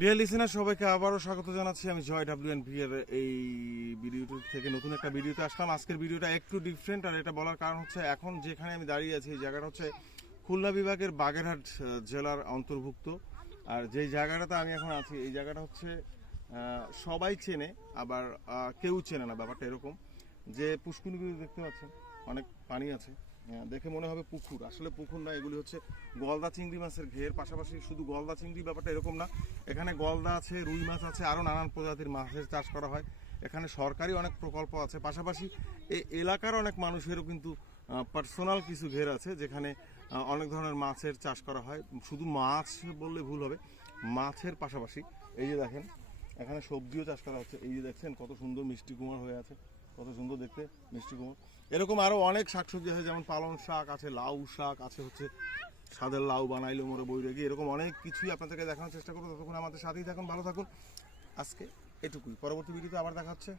Deer listener, সবাইকে আবারও স্বাগত জানাচ্ছি। আমি জয় WNV এর এই ভিডিওটি থেকে নতুন একটা ভিডিওতে আসলাম। আজকের ভিডিওটা একটু ডিফারেন্ট, আর এটা বলার কারণ হচ্ছে এখন যেখানে আমি দাঁড়িয়ে আছি এই জায়গাটা হচ্ছে খুলনা বিভাগের বাগেরহাট জেলার অন্তর্ভুক্ত। আর যেই জায়গাটাতে আমি এখন আছি এই জায়গাটা হচ্ছে সবাই চেনে, আবার কেউ চেনে না। ব্যাপারটা এরকম যে পুষ্কুনিগুলো দেখতে পাচ্ছেন, অনেক পানি আছে, দেখে মনে হবে পুকুর, আসলে পুকুর না, এগুলি হচ্ছে গলদা চিংড়ি মাছের ঘের। পাশাপাশি শুধু গলদা চিংড়ি ব্যাপারটা এরকম না, এখানে গলদা আছে, রুই মাছ আছে, আরও নানান প্রজাতির মাছের চাষ করা হয়। এখানে সরকারি অনেক প্রকল্প আছে। পাশাপাশি এই এলাকার অনেক মানুষেরও কিন্তু পার্সোনাল কিছু ঘের আছে, যেখানে অনেক ধরনের মাছের চাষ করা হয়। শুধু মাছ বললে ভুল হবে, মাছের পাশাপাশি এই যে দেখেন এখানে সবজিও চাষ করা হচ্ছে। এই যে দেখছেন কত সুন্দর মিষ্টি কুমড় হয়ে আছে, কত সুন্দর দেখতে মিষ্টি কুমড়। এরকম আরও অনেক শাকসবজি আছে, যেমন পালং শাক আছে, লাউ শাক আছে, হচ্ছে সাদের লাউ বানাইলো মোরে বৈরাগী, এরকম অনেক কিছুই আপনাদেরকে দেখানোর চেষ্টা করবো। ততক্ষণ আমাদের সাথেই থাকুন, ভালো থাকুন। আজকে এটুকুই, পরবর্তী ভিডিওতে আবার দেখা হচ্ছে।